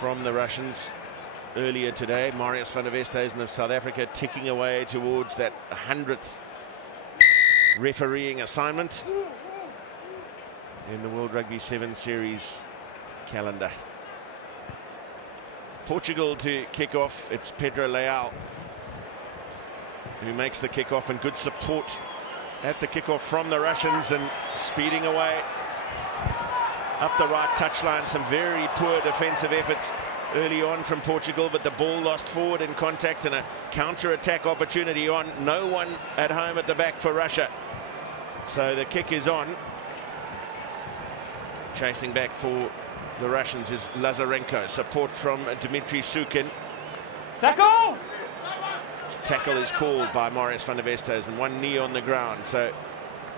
from the Russians earlier today. Marius van der Westhuizen of South Africa ticking away towards that 100th refereeing assignment in the World Rugby 7 Series calendar. Portugal to kick off. It's Pedro Leal who makes the kick-off, and good support at the kick-off from the Russians, and speeding away up the right touchline. Some very poor defensive efforts early on from Portugal, but the ball lost forward in contact and a counter-attack opportunity on. No one at home at the back for Russia. So the kick is on. Chasing back for the Russians is Lazarenko. Support from Dmitry Sukin. Tackle! Tackle is called by Marius van der Westhuizen. One knee on the ground, so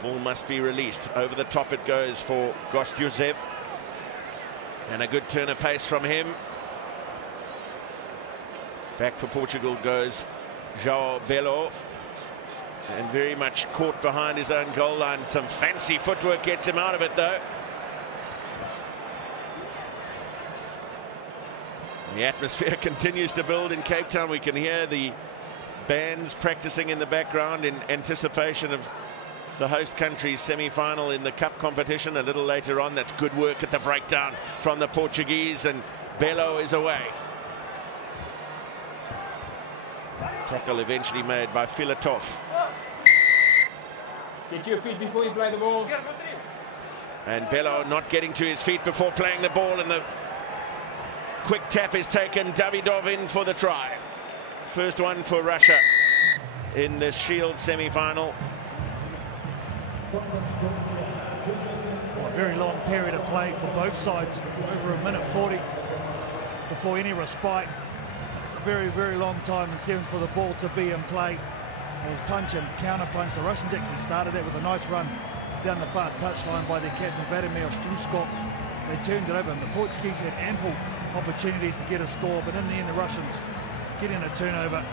ball must be released. Over the top it goes for Gostjuzev. And a good turn of pace from him. Back for Portugal goes João Belo. And very much caught behind his own goal line. Some fancy footwork gets him out of it, though. The atmosphere continues to build in Кейптаун. We can hear the bands practicing in the background in anticipation of the host country's semi-final in the cup competition a little later on. That's good work at the breakdown from the Portuguese, and Belo is away. Tackle eventually made by Filatov. Get to your feet before you play the ball. And Belo not getting to his feet before playing the ball, and the quick tap is taken. Davidov in for the try. First one for Russia in the Shield semi-final. A very long period of play for both sides, over a minute 40 before any respite. It's a very, very long time in sevens for the ball to be in play. There's punch and counter punch. The Russians actually started that with a nice run down the far touchline by their captain Vladimir Struskov. They turned it over, and the Portuguese had ample opportunities to get a score, but in the end the Russians getting a turnover.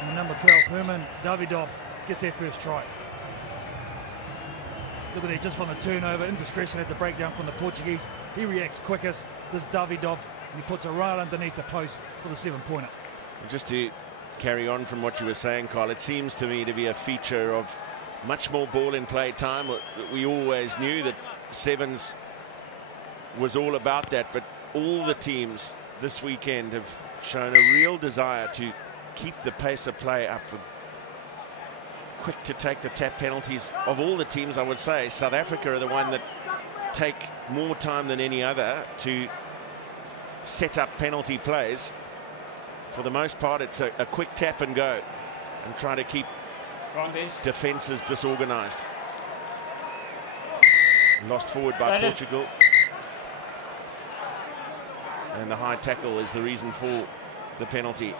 And the number 12, Herman Davidov, gets their first try. Look at that, just from the turnover, indiscretion at the breakdown from the Portuguese. He reacts quickest, this Davidov, and he puts it right underneath the post for the 7-pointer. Just to carry on from what you were saying, Carl, it seems to me to be a feature of much more ball in play time. We always knew that sevens was all about that, but all the teams this weekend have shown a real desire to keep the pace of play up. Quick to take the tap penalties. Of all the teams, I would say South Africa are the one that take more time than any other to set up penalty plays. For the most part, it's a quick tap and go, and try to keep defenses disorganized. Lost forward by Portugal. And the high tackle is the reason for the penalty.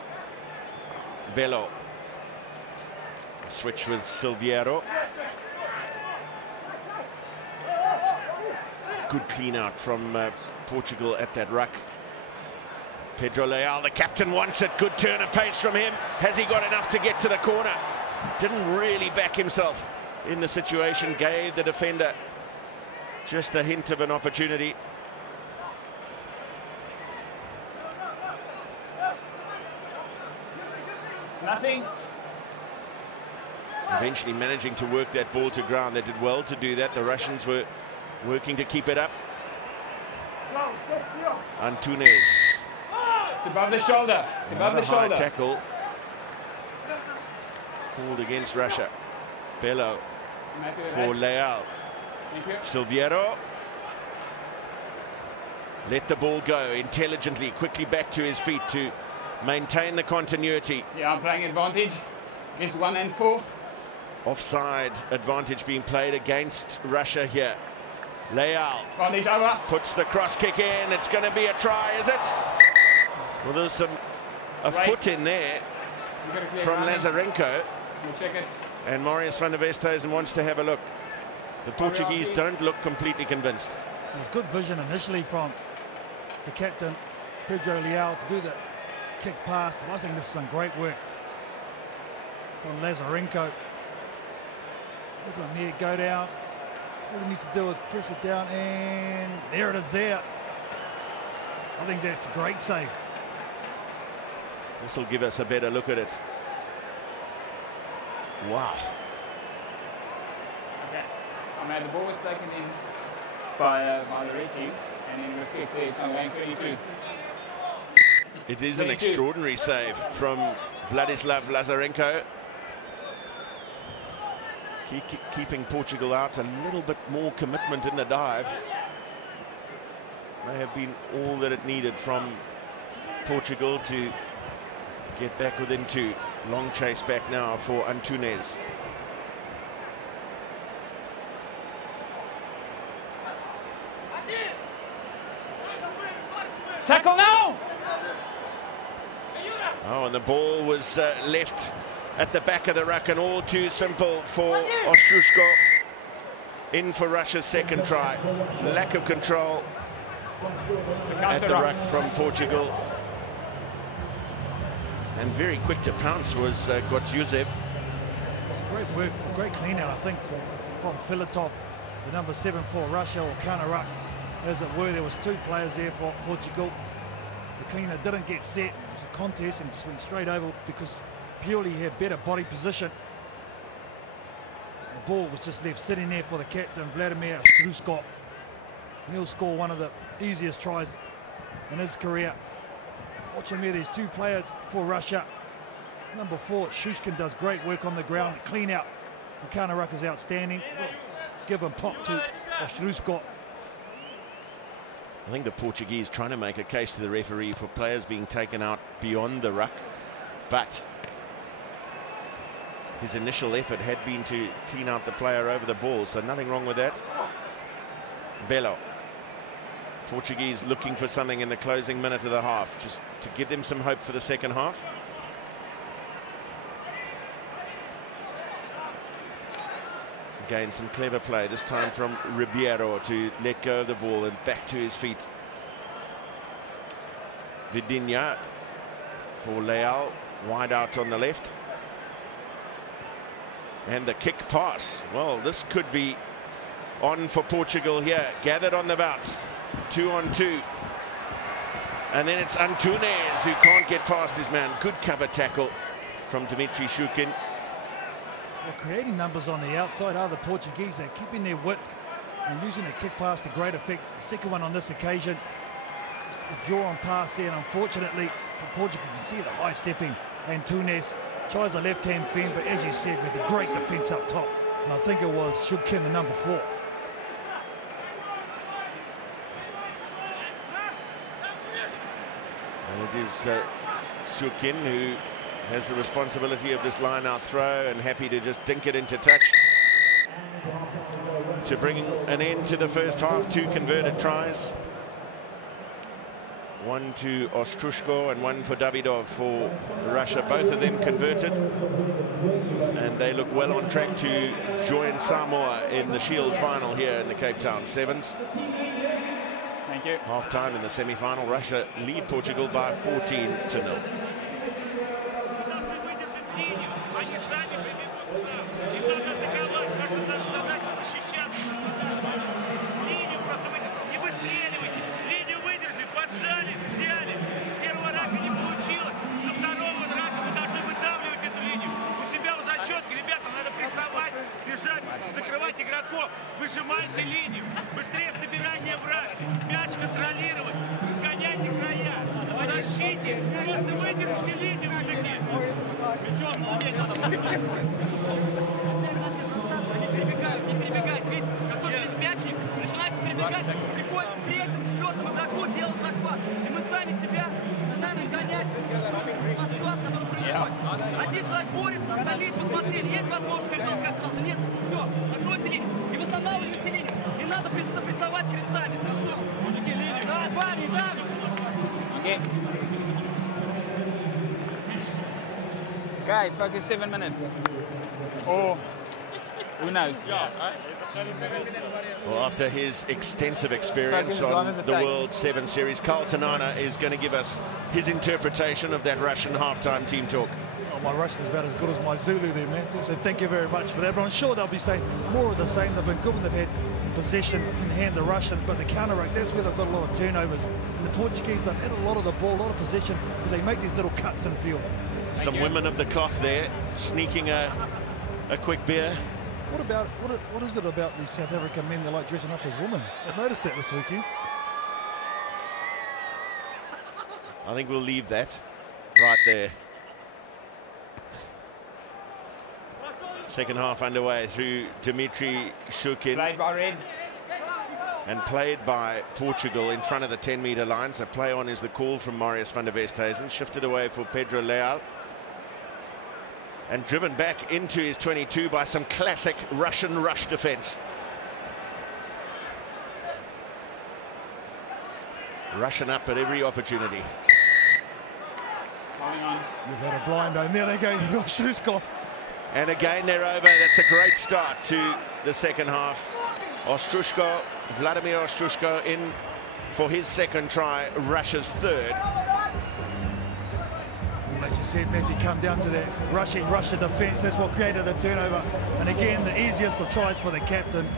Belo. Switch with Silveiro. Good clean out from Portugal at that ruck. Pedro Leal, the captain, wants it. Good turn of pace from him. Has he got enough to get to the corner? Didn't really back himself in the situation. Gave the defender just a hint of an opportunity. Nothing. Eventually managing to work that ball to ground. They did well to do that. The Russians were working to keep it up. Antunes. It's above the shoulder. It's above the shoulder. High tackle called against Russia. Belo for Leal. Silveiro. Let the ball go intelligently, quickly back to his feet to maintain the continuity. Yeah, I'm playing advantage. It's 1 and 4. Offside advantage being played against Russia here. Leal puts the cross kick in. It's going to be a try, is it? Well, there's a foot in there from Lazarenko. We'll check it. And Marius van der Westhuizen wants to have a look. The Portuguese don't look completely convinced. There's good vision initially from the captain, Pedro Leal, to do the kick pass, but I think this is some great work from Lazarenko. Look at him go down. All he needs to do is press it down, and there it is there. I think that's a great save. This will give us a better look at it. Wow. Okay. The ball was taken in by the red team, and in respect there, it's on going 22. It is an extraordinary save from Vladislav Lazarenko. Keeping Portugal out, a little bit more commitment in the dive. May have been all that it needed from Portugal to get back within two. Long chase back now for Antunes. Tackle now! Oh, and the ball was left at the back of the ruck, and all too simple for Ostrushko. In for Russia's second try. Lack of control at the ruck from Portugal. And very quick to pounce was Gotsyuzev. It's great work, great clean out, I think, from Filatov, the number 7 for Russia, or counter-ruck, as it were. There was two players there for Portugal. The cleaner didn't get set. It was a contest and just went straight over because purely he had better body position. The ball was just left sitting there for the captain, Vladimir Struskov. And he'll score one of the easiest tries in his career. Watch him here, there's two players for Russia. Number 4, Shushkin, does great work on the ground. The clean out, the counter ruck is outstanding. Give him pop to Ostrushko. I think the Portuguese trying to make a case to the referee for players being taken out beyond the ruck, but his initial effort had been to clean out the player over the ball, so nothing wrong with that. Bello. Portuguese looking for something in the closing minute of the half, just to give them some hope for the second half. Again, some clever play, this time from Ribeiro to let go of the ball and back to his feet. Vidinha for Leal, wide out on the left. And the kick pass. Well, this could be on for Portugal here. Gathered on the bounce. 2-on-2. And then it's Antunes who can't get past his man. Good cover tackle from Dmitry Shukin. They're creating numbers on the outside, are the Portuguese. They're keeping their width and using the kick pass to great effect. The second one on this occasion. Just the draw on pass there, and unfortunately for Portugal, you can see the high stepping. Antunes tries a left-hand fend, but as you said, with a great defence up top. And I think it was Shukin, the number 4. And it is Shukin who has the responsibility of this line-out throw, and happy to just dink it into touch to bring an end to the first half. 2 converted tries. 1 to Ostrushko and 1 for Davidov for Russia. Both of them converted, and they look well on track to join Samoa in the Shield final here in the Кейптаун Sevens. Thank you. Half time in the semi-final. Russia lead Portugal by 14-0. Закрывать игроков, выжимайте линию, быстрее собирание враг, мяч контролировать, разгоняйте края, в защите, просто выдержите линию, мужики. Не перебегайте, видите, как только есть мячик, начинайте перебегать, приходит в 3-м, 4-м игроку, делать захват, и мы сами себя начинаем разгонять по ситуации, которая происходит. Один человек борется, остальные посмотрели, есть возможность перетолкаться, нет, все, закройте линию и восстанавливайте линию. Не надо прессовать крестами, хорошо? Мужики, линию, да, парни, да. Okay. Guy, focus 7 minutes. Or who knows? Well, after his extensive experience on the World 7 Series, Carl Tanana is going to give us his interpretation of that Russian halftime team talk. Oh, my Russian is about as good as my Zulu there, Matthew, so thank you very much for that. But I'm sure they'll be saying more of the same. They've been good when they've had possession in hand the Russians, but the counter-attack, that's where they've got a lot of turnovers. And the Portuguese, they've had a lot of the ball, a lot of possession, but they make these little cuts in field. Some women of the cloth there, sneaking a quick beer. What is it about these South African men that like dressing up as women? I've noticed that this weekend. I think we'll leave that right there. Second half underway through Dimitri Shukin. Played by Red. And played by Portugal in front of the 10-metre line. So play on is the call from Marius van der Westhuizen. Shifted away for Pedro Leal. And driven back into his 22 by some classic Russian rush defence. Russian up at every opportunity. You've had a blind, and there they go, Shruskov. And again they're over. That's a great start to the second half. Ostrushko, Vladimir Ostrushko in for his second try, Russia's third. As you said, Matthew, come down to that rushing Russia defence. That's what created the turnover. And again, the easiest of tries for the captain.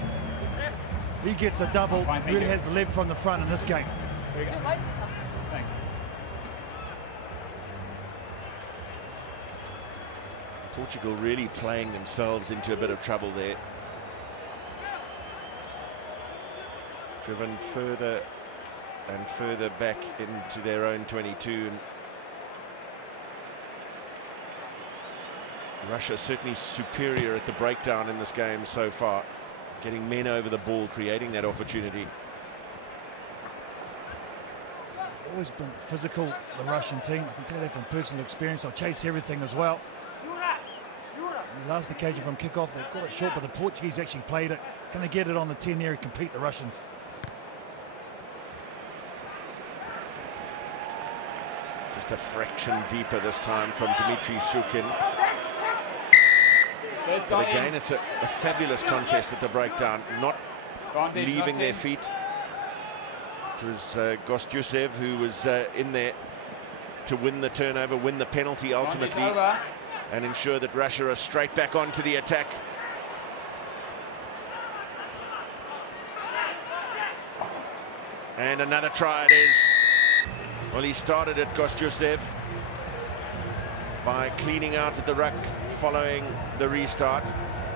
He gets a double. Really has the lead from the front in this game. Thanks. Portugal really playing themselves into a bit of trouble there. Driven further and further back into their own 22. And Russia certainly superior at the breakdown in this game so far, getting men over the ball, creating that opportunity. Always been physical, the Russian team. I can tell that from personal experience. They'll chase everything as well. The last occasion from kickoff, they got it short, but the Portuguese actually played it. Can they get it on the 10 area, compete the Russians? Just a fraction deeper this time from Dimitri Shukin. But again, it's a fabulous contest at the breakdown, not leaving their feet. It was Gostjusev who was in there to win the turnover, win the penalty ultimately, and ensure that Russia are straight back onto the attack. And another try it is. Well, he started it, Gostjusev, by cleaning out at the ruck following the restart.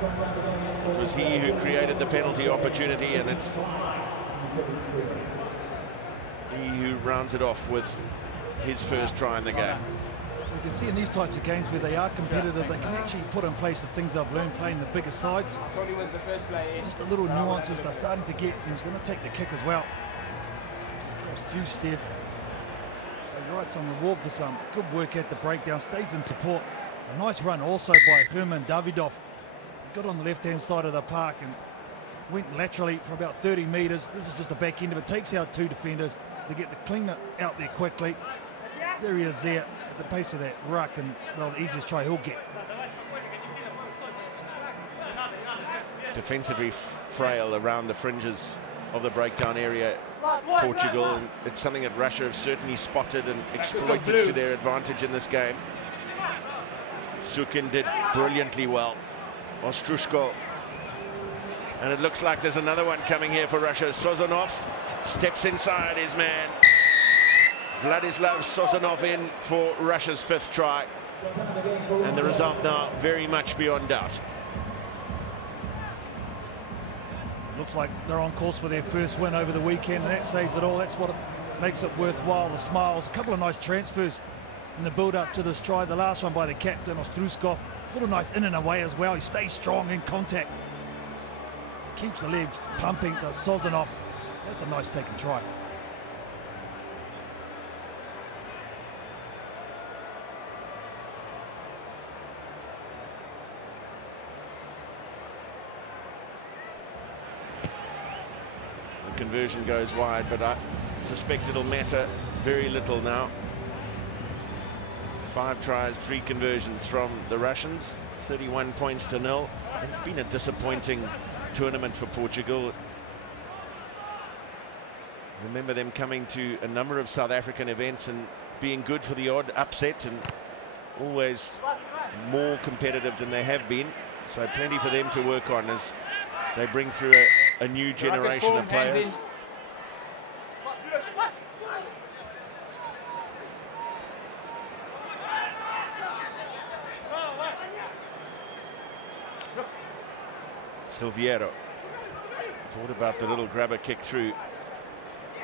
It was he who created the penalty opportunity, and it's he who rounds it off with his first try in the game. We can see in these types of games where they are competitive, they can actually put in place the things they've learned playing the bigger sides. Just the little nuances they're starting to get. He's going to take the kick as well. Gostjusev, he writes some reward for some good work at the breakdown, stays in support. A nice run also by Herman Davidov. He got on the left-hand side of the park and went laterally for about 30 metres. This is just the back end of it. Takes out two defenders. They get the cleaner out there quickly. There he is there at the base of that ruck, and well, the easiest try he'll get. Defensively frail around the fringes of the breakdown area, Portugal, and it's something that Russia have certainly spotted and exploited to their advantage in this game. Shukin did brilliantly well. Ostrushko, and it looks like there's another one coming here for Russia. Sozonov steps inside his man. Vladislav Sozonov in for Russia's fifth try, and the result now very much beyond doubt. Looks like they're on course for their first win over the weekend, and that says it all. That's what makes it worthwhile, the smiles. A couple of nice transfers in the build-up to this try. The last one by the captain, Ostrushkov. A little nice in and away as well. He stays strong in contact. Keeps the legs pumping. Sozonov. That's a nice taken try. Conversion goes wide, but I suspect it'll matter very little now. 5 tries, 3 conversions from the Russians, 31 points to 0. It's been a disappointing tournament for Portugal. Remember them coming to a number of South African events and being good for the odd upset, and always more competitive than they have been. So plenty for them to work on as They bring through a new generation of players. Silviero thought about the little grabber kick through.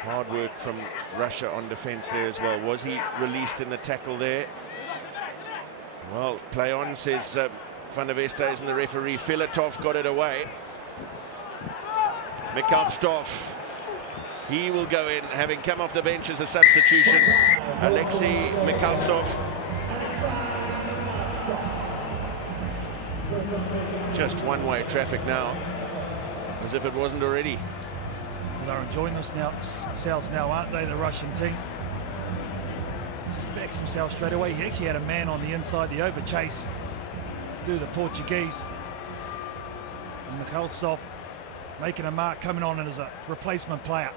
Hard work from Russia on defense there as well. Was he released in the tackle there? Well, play on, says Van der Vestes and the referee. Filatov got it away. Mikhalstov, he will go in, having come off the bench as a substitution. Alexei Mikhalstov. Just one-way traffic now, as if it wasn't already. They're enjoying themselves now, aren't they, the Russian team? Just backs himself straight away. He actually had a man on the inside, the over chase, do the Portuguese. And Mikhalstov making a mark, coming on as a replacement player.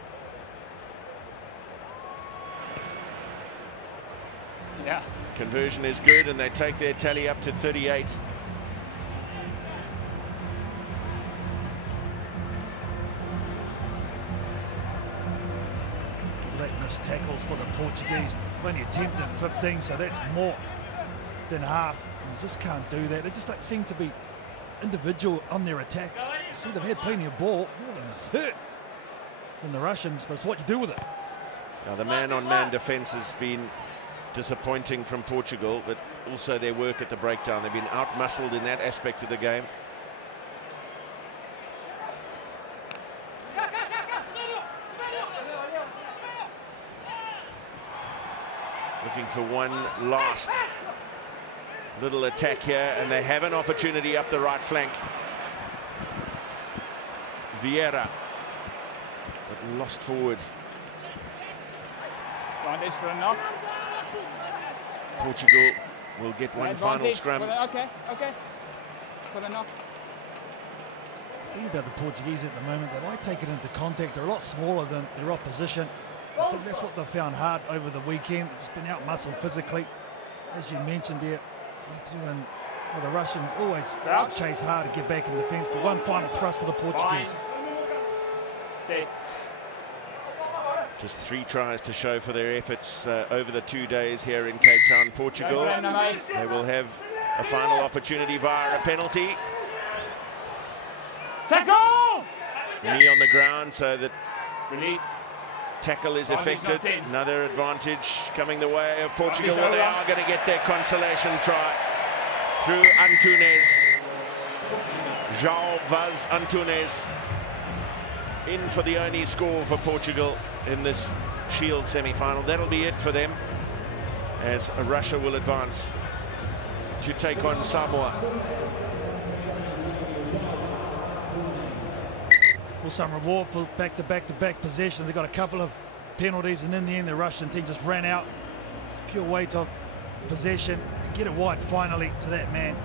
Yeah. Conversion is good, and they take their tally up to 38. Missed tackles for the Portuguese. Only attempted 15, so that's more than half. And you just can't do that. They just don't seem to be individual on their attack. You see, they've had plenty of ball, more than a third than the Russians, but it's what you do with it. Now, the man-on-man defence has been disappointing from Portugal, but also their work at the breakdown. They've been out-muscled in that aspect of the game. Looking for one last little attack here, and they have an opportunity up the right flank. Vieira, but lost forward. Advantage for a knock. Portugal will get one final scrum. Okay. For the knock. The thing about the Portuguese at the moment, they like taking into contact. They're a lot smaller than their opposition. I think that's what they found hard over the weekend. It's been out-muscled physically. As you mentioned there, the Russians always chase hard to get back in defence, but one final thrust for the Portuguese. 6. Just 3 tries to show for their efforts over the 2 days here in Cape Town, Portugal. They will have a final opportunity via a penalty. Tackle! Knee on the ground so that Release. tackle is effected. Another advantage coming the way of Portugal. Well, they are going to get their consolation try through Antunes. João Vaz Antunes in for the only score for Portugal in this Shield semi-final. That'll be it for them, as Russia will advance to take on Samoa. Well, some reward for back-to-back possessions. They got a couple of penalties, and in the end, the Russian team just ran out. Pure weight of possession. Get it wide finally to that man,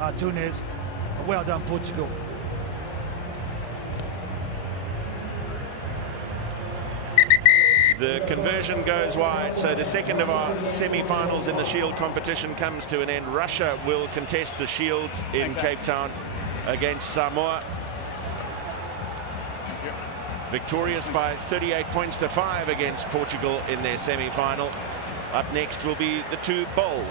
Antunes. Well done, Portugal. The conversion goes wide, so the second of our semi-finals in the Shield competition comes to an end. Russia will contest the Shield in Cape Town against Samoa. Victorious by 38 points to 5 against Portugal in their semi-final. Up next will be the 2 bowls.